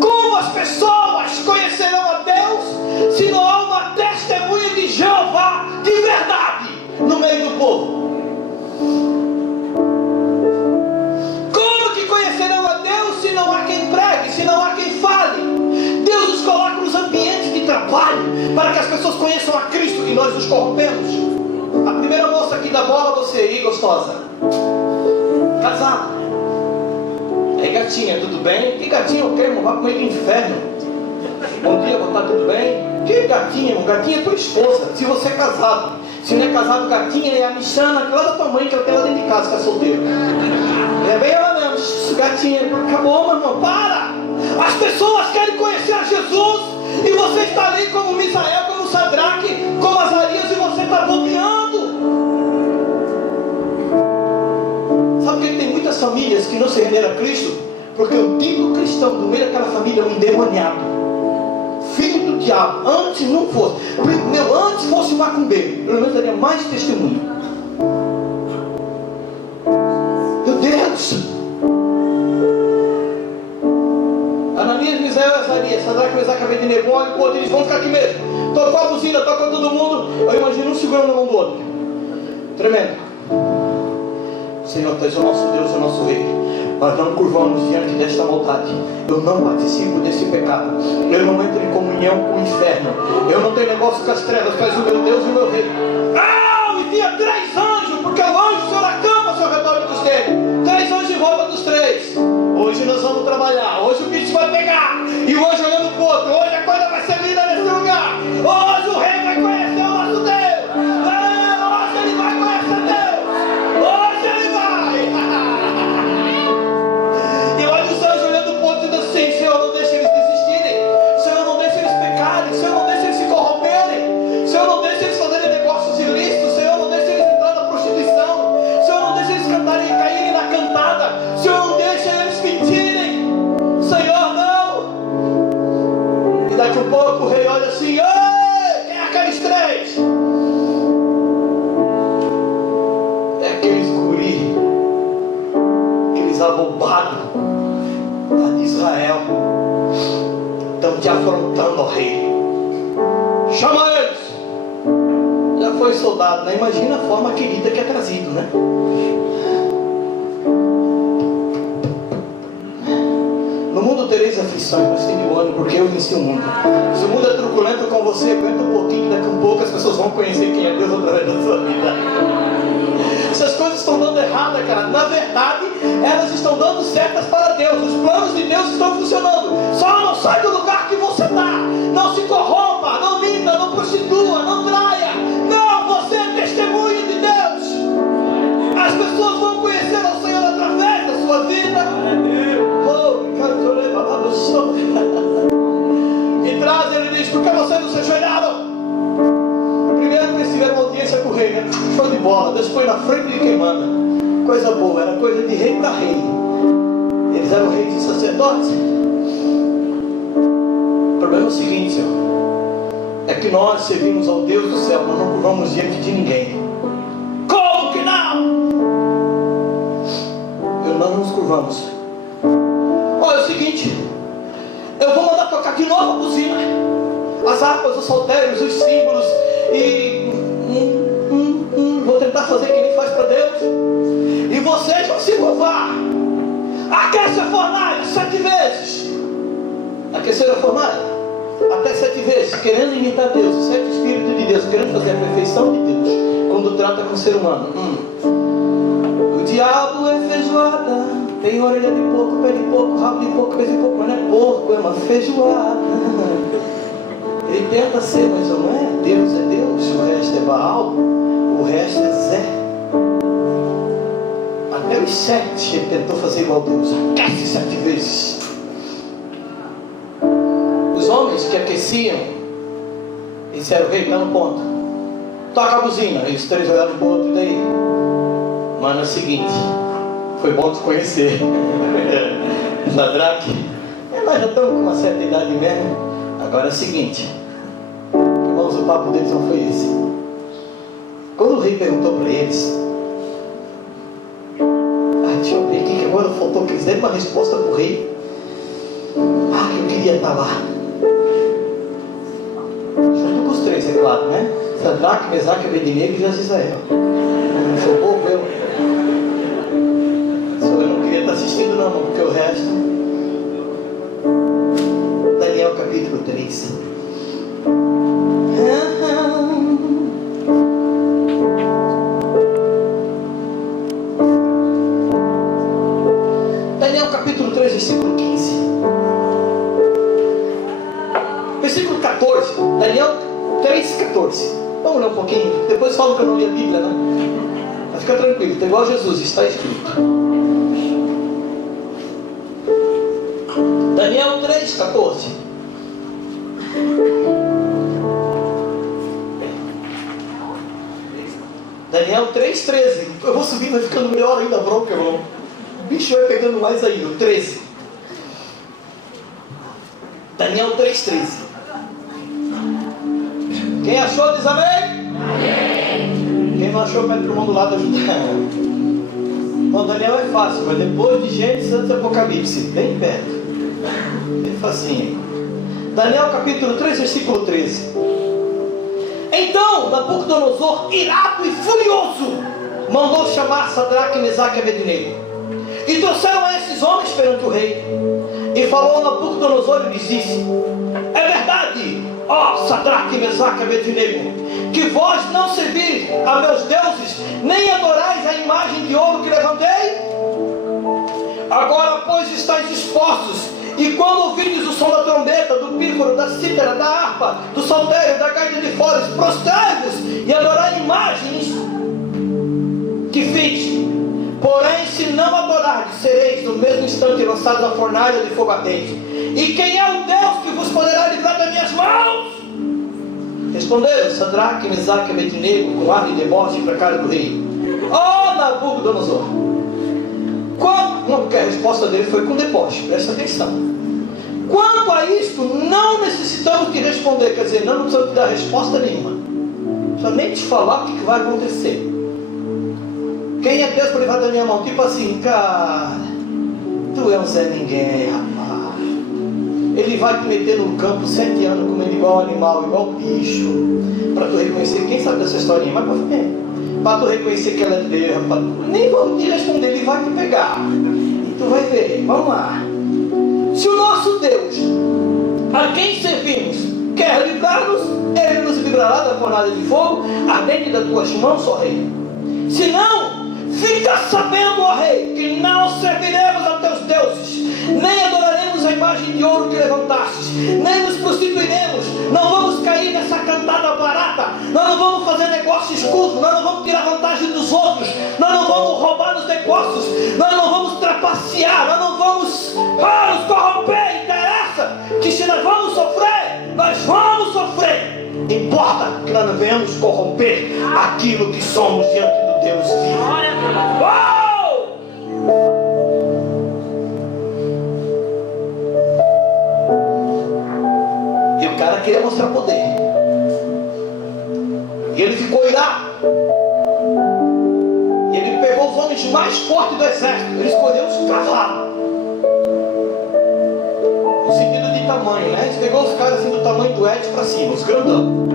Como as pessoas conhecerão a Deus se não há uma testemunha de Jeová de verdade no meio do povo? Como que conhecerão a Deus se não há quem pregue, se não há quem fale? Deus nos coloca nos ambientes de trabalho para que as pessoas conheçam a Cristo e nós nos corrompemos. A primeira moça aqui da bola, você aí, gostosa, casada. Aí gatinha, tudo bem? Que gatinha o quê, irmão? Vai comer do inferno. Bom dia, vou estar tudo bem? Que gatinha, irmão? Gatinha é tua esposa, se você é casado. Se não é casado, gatinha é a Michana, aquela da tua mãe que ela tem lá dentro de casa, que é solteira. É bem ela mesmo, gatinha. Acabou, meu irmão, para! As pessoas querem conhecer a Jesus e você está ali como Misael, como Sadraque, como Azarias, e você está bobeando. Sabe por que tem muitas famílias que não se renderam a Cristo? Porque o dito cristão do meio daquela família é um endemoniado, filho do diabo. Antes não fosse, antes fosse macumbeiro, pelo menos daria mais testemunho. Meu Deus! Ananias, Misael e Azarias, Sadraque, Mesaque, Abednego, olha o outro, eles vão ficar aqui mesmo. Tocou a buzina, tocou todo mundo. Eu imagino um segurando a mão do outro. Tremendo. Senhor, Tu és o nosso Deus, o nosso Rei. Nós não curvamos diante desta maldade. Eu não participo desse pecado. Eu não entro em comunhão com o inferno. Eu não tenho negócio com as trevas. Tu és o meu Deus e o meu Rei. Ah, e tinha 3 anjos, porque o anjo o Senhor acampa ao seu redor dos dele. 3 anjos em roupa dos 3. Hoje nós vamos trabalhar. Hoje o bicho vai pegar. E o anjo olhando pro outro. Hoje a coisa vai ser linda nesse lugar. Hoje o rei vai conhecer o nosso Deus. Hoje ele vai conhecer Deus. Hoje ele vai. E olha os anjos olhando pro outro e dizendo assim: Senhor, não deixe eles desistirem. Senhor, não deixe eles pecarem. Senhor, não deixe eles se corromperem. Senhor, não deixe eles fazerem negócios ilícitos. Senhor, não deixe eles entrar na prostituição. Senhor, não deixe eles cantarem e caírem na cantada. Senhor, não deixe eles mentirem. Senhor, não. E daqui a pouco o rei olha assim: ei, quem é aqueles 3? É aqueles guri, aqueles abobados lá de Israel, estão te afrontando, ó rei. Chama eles. Já foi soldado, né? Imagina a forma querida que é trazido, né? No mundo tereis aflições, mas tem de ânimo, porque eu venci o mundo. Se o mundo é truculento com você, aguenta um pouquinho, daqui a pouco as pessoas vão conhecer quem é Deus através da sua vida. Essas coisas estão dando errada, cara. Na verdade, elas estão dando certas para Deus. Os planos de Deus estão funcionando. Só não sai do lugar que você está. Não se corrompa, não minta, não prostitua, não traia. Não, você é testemunho de Deus. As pessoas vão conhecer ao Senhor através da sua vida. Me traz, ele diz: por que vocês não se ajoelharam? Primeiro que eles tiveram audiência com o rei, né? Show de bola, Deus põe na frente de quem manda. Coisa boa, era coisa de rei para rei. Eles eram reis e sacerdotes. O problema é o seguinte, Senhor, é que nós servimos ao Deus do céu, nós não curvamos diante de ninguém. Como que não? Nós não nos curvamos. Olha, é o seguinte, eu vou mandar tocar de novo a buzina, as harpas, os saltérios, os símbolos, e vou tentar fazer que nem faz para Deus, e vocês vão se curvar. Aquece a fornalha 7 vezes. Aquecer a fornalha até 7 vezes, querendo imitar Deus, o 7 Espírito de Deus, querendo fazer a perfeição de Deus quando trata com o ser humano. O diabo é feijoada, tem orelha de porco, pé de porco, rabo de porco, pé de porco, mas não é porco, é uma feijoada. Ele tenta ser, mas não é. Deus é Deus, o resto é Baal, o resto é Zé. Até os 7 ele tentou fazer igual a Deus, aquece 7 vezes. Os homens que aqueciam, eles disseram: rei, está no ponto, toca a buzina. Eles 3 olharam para o outro, e daí? Mano, é o seguinte, foi bom te conhecer. Sadraque, nós já estamos com uma certa idade mesmo. Agora é o seguinte, papo deles não foi esse. Quando o rei perguntou para eles, deixa eu ver aqui que agora faltou, que eles deram uma resposta para o rei. Que eu queria estar lá. Junto com os três, é claro, né? Sadraque, Mesaque, Abednego e Israel. Não sou bobo, eu. Só eu não queria estar assistindo não, porque o resto. Daniel capítulo 3. Daniel capítulo 3, versículo 15. Versículo 14. Daniel 3, 14. Vamos ler um pouquinho. Depois falo que eu não li a Bíblia, né? Mas fica tranquilo, está igual Jesus, está escrito. Daniel 3, 14. Daniel 3, 13. Eu vou subir, vai ficando melhor ainda, bronca, irmão. O bicho vai pegando mais ainda. O 13. Daniel 3, 13. Quem achou diz amém? Amém. Quem não achou pede para o irmão do lado ajudar. Bom, Daniel é fácil, mas depois de Gênesis antes do Apocalipse, bem perto, bem facinho. Daniel capítulo 3, versículo 13. Então Nabucodonosor, irado e furioso, mandou chamar Sadraque, Mesaque e Abednego, e trouxeram esses homens perante o rei. E falou a Nabucodonosor e lhes disse: é verdade, ó Sadraque, Mesaque e Abednego, que vós não servis a meus deuses, nem adorais a imagem de ouro que levantei? Agora, pois, estáis dispostos, e quando ouvides o som da trombeta, do pífaro, da cítara, da harpa, do saltério, da gaita de foles, prostrai-vos e adorai imagens que fiz. Porém, se não adorardes, sereis no mesmo instante lançados na fornalha de fogo ardente. E quem é o Deus que vos poderá livrar das minhas mãos? Responderam Sadraque, Mesaque e Abednego com ar de deboche para a cara do rei. Ó Nabucodonosor! Não, porque a resposta dele foi com deboche, presta atenção. Quanto a isto, não necessitamos de responder, quer dizer, não precisamos dar resposta nenhuma. Não precisa nem te falar o que vai acontecer. Quem é Deus para levar da minha mão? Tipo assim, cara, tu é um Zé Ninguém, rapaz. Ele vai te meter no campo 7 anos comendo igual animal, igual bicho, para tu reconhecer. Quem sabe dessa historinha? Mas para tu reconhecer que ela é Deus, rapaz. Nem vamos te responder, ele vai te pegar. E tu vai ver, vamos lá. Se o nosso Deus, a quem servimos, quer livrar-nos, ele nos livrará da fornalha de fogo ardente das tuas mãos, ó rei. Se não, fica sabendo, ó rei, que não serviremos a teus deuses, nem adoraremos a imagem de ouro que levantastes, nem nos prostituiremos, não vamos cair nessa cantada barata, nós não vamos fazer negócio escuso, nós não vamos tirar vantagem dos outros, nós não vamos roubar nos negócios, nós não vamos trapacear, nós não vamos nos corromper. Interessa que se nós vamos sofrer, nós vamos sofrer. Importa que nós não venhamos corromper aquilo que somos diante do Deus vivo. Uau! E o cara queria mostrar poder. E ele ficou irado. E ele pegou os homens mais fortes do exército. Ele escolheu os cavalos. No sentido de tamanho, né? Ele pegou os caras assim do tamanho do Ed pra cima, os grandão.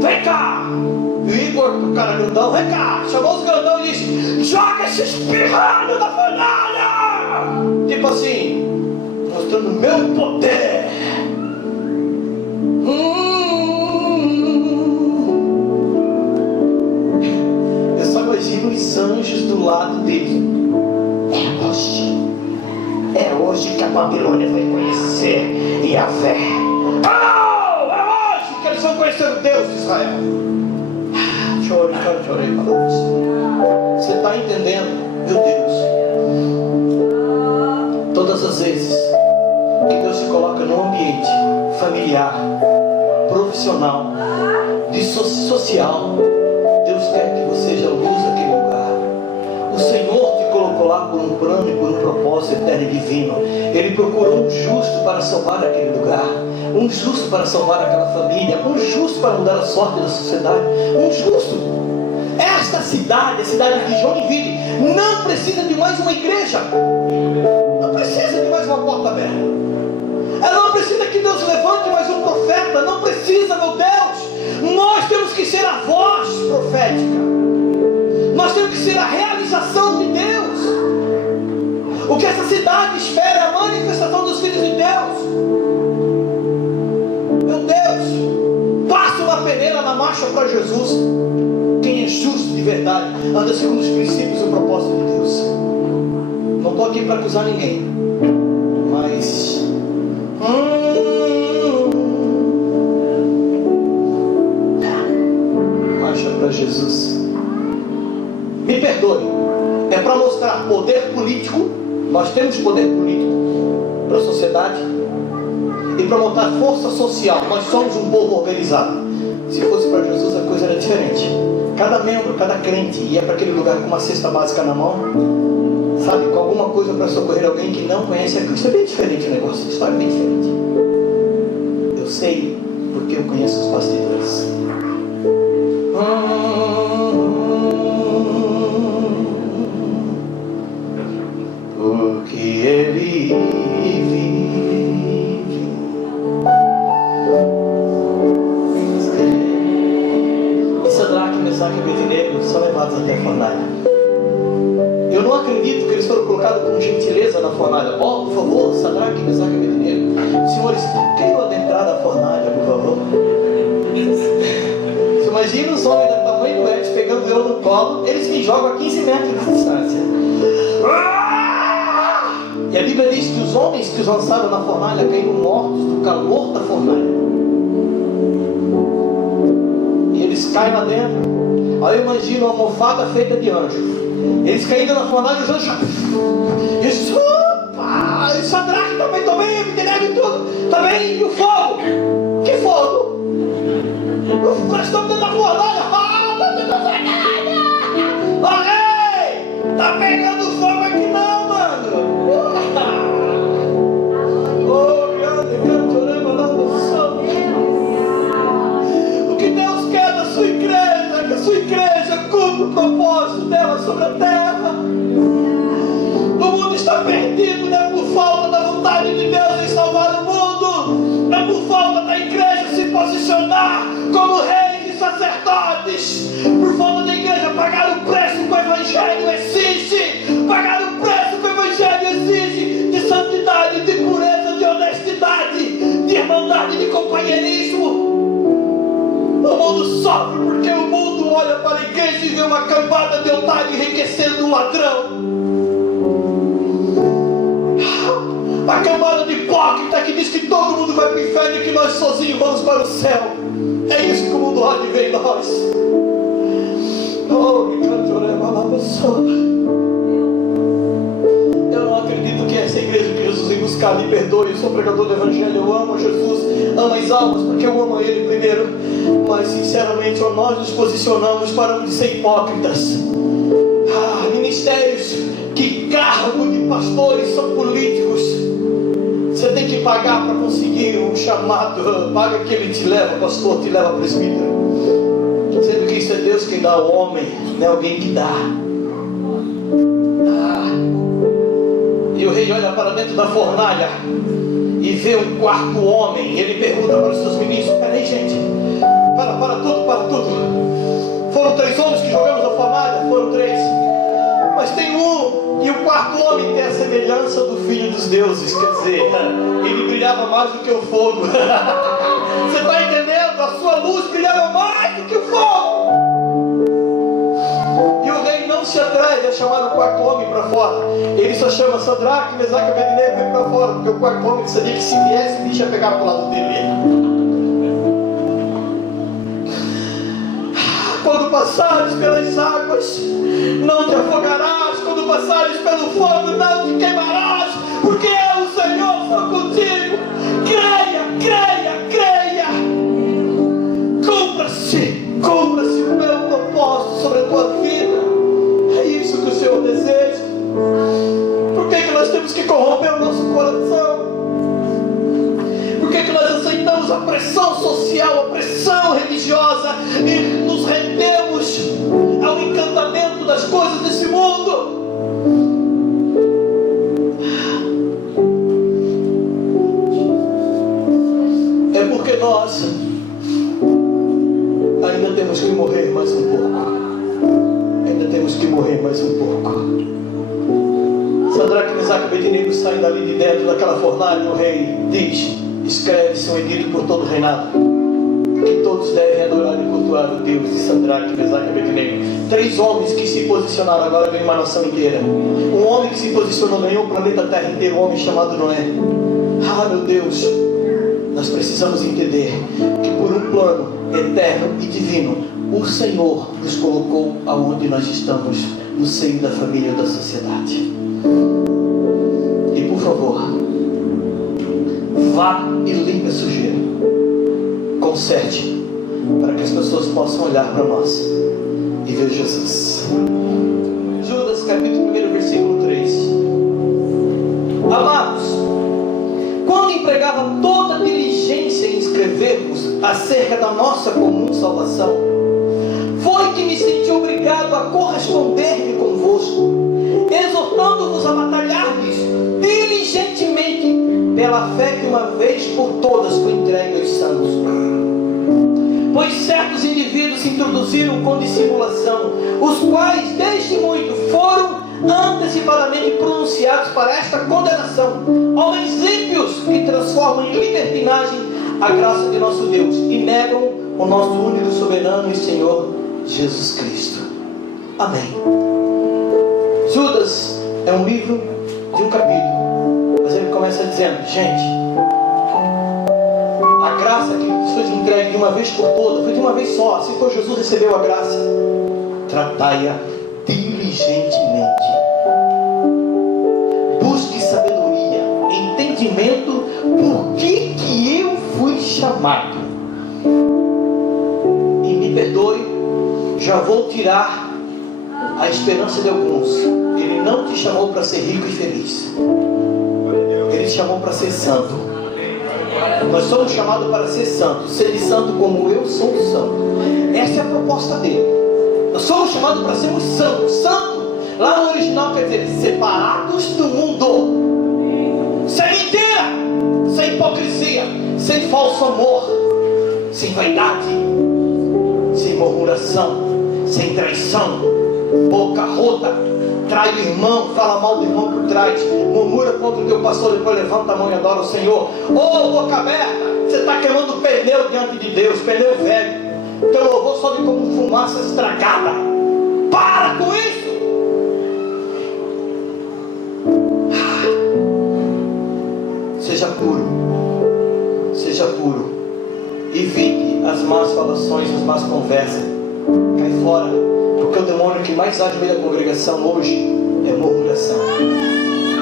Vem cá! E o Igor, o cara grandão, vem cá! Chamou os grandão e disse: joga esse espirrado da fornalha! Tipo assim, mostrando o meu poder. Eu só imagino os anjos do lado dele. É hoje que a Babilônia vai conhecer Yahvé. Oh, é hoje que eles vão conhecer o Deus de Israel. Chorei para você. Você está entendendo, meu Deus? Todas as vezes que Deus se coloca num ambiente familiar, profissional, de social, Deus quer que você seja luz daquele lugar. O Senhor te colocou lá por um plano e por um propósito eterno e divino. Ele procurou um justo para salvar aquele lugar. um justo para salvar aquela família, um justo para mudar a sorte da sociedade, um justo. Esta cidade, a cidade de Joinville, não precisa de mais uma igreja, não precisa de mais uma porta aberta, ela não precisa que Deus levante mais um profeta, não precisa, meu Deus. Nós temos que ser a voz profética, nós temos que ser a realização de Deus. O que essa cidade espera é a manifestação dos filhos de Deus. Meu Deus, passa uma peneira na marcha para Jesus. Quem é justo de verdade anda segundo os princípios e o propósito de Deus. Não estou aqui para acusar ninguém, mas marcha para Jesus. Me perdoe, é para mostrar poder político. Nós temos poder político para a sociedade e para montar força social. Nós somos um povo organizado. Se fosse para Jesus, a coisa era diferente. Cada membro, cada crente ia para aquele lugar com uma cesta básica na mão, sabe, com alguma coisa para socorrer alguém que não conhece a Cristo. É bem diferente o negócio, a história é bem diferente. Eu sei porque eu conheço os bastidores. Porque ele vive. E Sadraque, Mesaque e Abednego são levados até a fornalha. Eu não acredito que eles foram colocados com gentileza na fornalha. Por favor, Sadraque, Mesaque e Abednego, senhores, queiram adentrar a fornalha, por favor. Você imagina os homens do tamanho do Edson pegando eu no colo, eles me jogam a 15 metros de distância. E a Bíblia diz que os homens que os lançaram na fornalha caíram mortos do calor da fornalha. E eles caem lá dentro. Aí eu imagino uma almofada feita de anjo. Eles caíram na fornalha e os anjos. Isso! E Sadraque também, Abednego e tudo. Também, e o fogo? Que fogo? Nós estamos dentro da fornalha. Está dentro da fornalha. Ó rei! Tá pegando fogo aqui não, mano. O que Deus quer da sua igreja é que a sua igreja cumpra o propósito dela sobre a terra. O mundo está perdido, não é por falta da vontade de Deus em salvar o mundo, não é por falta da igreja se posicionar como reis e sacerdotes, por falta da igreja pagar o preço que o evangelho exige, pagar o preço que o evangelho exige de santidade, de pureza, de honestidade, de irmandade, de companheirismo. O mundo sofre porque o mundo olha para a igreja e vê uma cambada de otário enriquecendo um ladrão. A cambada de hipócrita que diz que todo mundo vai para o inferno e que nós sozinhos vamos para o céu. É isso que o mundo olha e vê em nós. Eu não acredito que essa igreja que Jesus veio buscar me perdoe. Eu sou pregador do evangelho, eu amo Jesus, amo as almas porque eu amo Ele primeiro. Mas sinceramente nós nos posicionamos para não ser hipócritas. Ministérios que cargo de pastores são políticos. Você tem que pagar para conseguir um chamado. Paga que ele te leva, pastor, te leva presbítero. Sendo que isso é Deus quem dá ao homem, não é alguém que dá. E o rei olha para dentro da fornalha e vê um quarto homem. E ele pergunta para os seus ministros: peraí, gente, para tudo. Foram 3 homens que jogamos na fornalha? Foram 3. Mas tem um, e o quarto homem tem a semelhança do Filho dos Deuses. Quer dizer, ele brilhava mais do que o fogo. Você está entendendo? A sua luz brilhava mais do que o fogo. E o rei não se atreve a chamar o quarto homem para fora. Ele só chama Sadraque, Mesaque e Abednego e vem para fora, porque o quarto homem sabia que se viesse o bicho ia pegar para o lado dele. Quando passares pelas águas, não te afogarás. Quando passares pelo fogo, não te queimarás, porque eu, o Senhor, sou contigo. Creia, creia, creia. Cumpra-se o meu propósito sobre a tua vida. É isso que o Senhor deseja. Por que nós temos que corromper o nosso coração? Por que nós aceitamos social, a pressão religiosa, e nos rendemos ao encantamento das coisas desse mundo. É porque nós ainda temos que morrer mais um pouco. Ainda temos que morrer mais um pouco. Sadraque, Mesaque e Abednego saem dali de dentro daquela fornalha, e o rei diz: escreve-se um edito por todo o reinado, que todos devem adorar e cultuar o Deus de Sadraque, Mesaque e Abednego. 3 homens que se posicionaram, agora vem uma nação inteira. Um homem que se posicionou, ganhou o planeta Terra inteiro, um homem chamado Noé. Ah, meu Deus, nós precisamos entender que por um plano eterno e divino, o Senhor nos colocou aonde nós estamos, no seio da família da sociedade. E por favor, vá e limpe a sujeira, conserte, para que as pessoas possam olhar para nós e ver Jesus. Judas capítulo 1, versículo 3. Amados, quando empregava toda a diligência em escrever-vos acerca da nossa comum salvação, foi que me senti obrigado a corresponder-me convosco, exortando-vos a batalhar-vos diligentemente pela fé que uma vez por todas foi entregue aos santos. Pois certos indivíduos se introduziram com dissimulação, os quais desde muito foram antecipadamente pronunciados para esta condenação, homens ímpios que transformam em libertinagem a graça de nosso Deus e negam o nosso único soberano e Senhor Jesus Cristo. Amém. Judas é um livro de um capítulo, mas ele começa dizendo: gente, a graça que foi entregue de uma vez por todas, foi de uma vez só. Assim foi, Jesus recebeu a graça. Tratai-a diligentemente. Busque sabedoria, entendimento, por que eu fui chamado. E me perdoe, já vou tirar a esperança de alguns. Ele não te chamou para ser rico e feliz. Ele te chamou para ser santo. Nós somos chamados para ser santos. Ser santo como eu sou santo. Essa é a proposta dele. Nós somos chamados para sermos santos. Santo, lá no original, quer dizer separados do mundo, sem mentira, sem hipocrisia, sem falso amor, sem vaidade, sem murmuração, sem traição, boca rota, trai o irmão, fala mal do irmão por trás, murmura contra o teu pastor, depois levanta a mão e adora o Senhor. Boca aberta, você está queimando pneu diante de Deus, pneu velho. Teu louvor sobe como fumaça estragada. Para com isso. Seja puro. Seja puro. Evite as más falações, as más conversas. Cai fora. Porque o demônio que mais age no meio da congregação hoje é murmuração.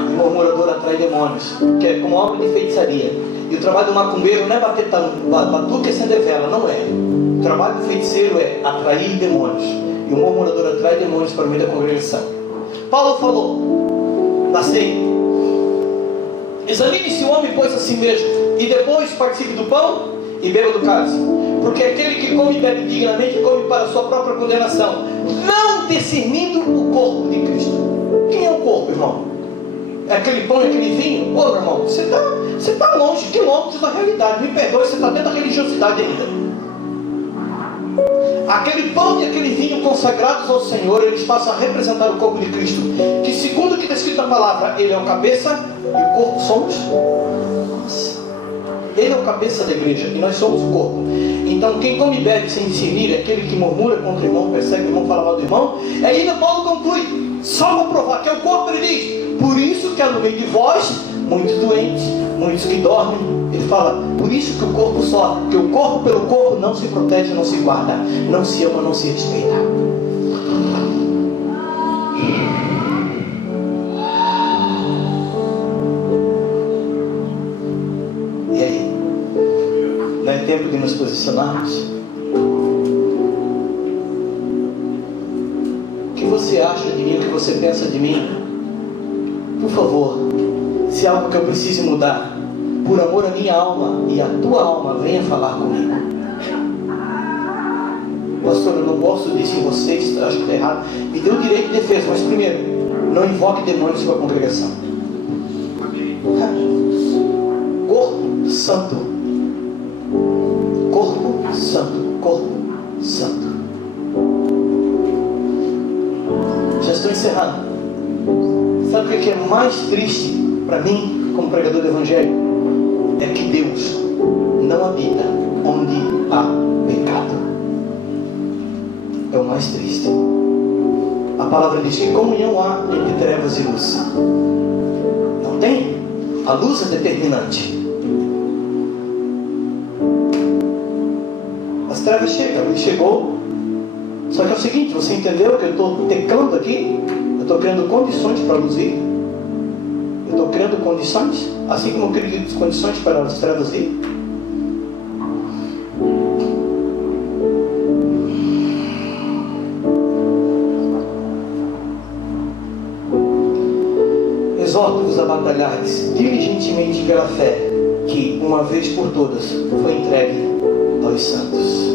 O murmurador atrai demônios, que é como obra de feitiçaria. E o trabalho do macumbeiro não é bater batuque e acender vela, não é. O trabalho do feiticeiro é atrair demônios. E o murmurador atrai demônios para o meio da congregação. Paulo falou da ceia: examine-se o homem, pois, a si mesmo, e depois participe do pão e beba do cálice. Porque aquele que come e bebe dignamente come para a sua própria condenação, não discernindo o corpo de Cristo. Quem é o corpo, irmão? É aquele pão e aquele vinho? Ô, meu irmão, você está longe, quilômetros da realidade. Me perdoe, você está dentro da religiosidade ainda. Aquele pão e aquele vinho consagrados ao Senhor, eles passam a representar o corpo de Cristo, que segundo o que está escrito na palavra, Ele é o cabeça e o corpo somos nós. Ele é o cabeça da igreja e nós somos o corpo. Então quem come e bebe sem discernir é aquele que murmura contra o irmão, persegue o irmão, fala mal do irmão. E ainda Paulo conclui, só para provar que é o corpo. Ele diz: por isso que há no meio de vós muitos doentes, muitos que dormem. Ele fala, por isso que o corpo sofre, porque o corpo pelo corpo não se protege, não se guarda, não se ama, não se respeita. E aí? Não é tempo de nos posicionarmos? O que você acha de mim, o que você pensa de mim? Por favor, se é algo que eu precise mudar, por amor à minha alma e à tua alma, venha falar comigo. pastor, eu não gosto disso em vocês, acho que está errado. Me dê o direito de defesa, mas primeiro, não invoque demônios sobre a congregação. Corpo santo. Corpo santo. Corpo santo. Já estou encerrando. Sabe o que é mais triste para mim, como pregador do Evangelho? É que Deus não habita onde há pecado. É o mais triste. A palavra diz que comunhão há entre trevas e luz. Não tem? A luz é determinante. As trevas chegam, a luz chegou. Só que é o seguinte, você entendeu que eu estou teclando aqui? Eu estou criando condições para a luz vir. Eu estou criando condições, assim como eu crio condições para as trevas vir. Exorto-vos a batalhardes diligentemente pela fé, que, uma vez por todas, foi entregue aos santos.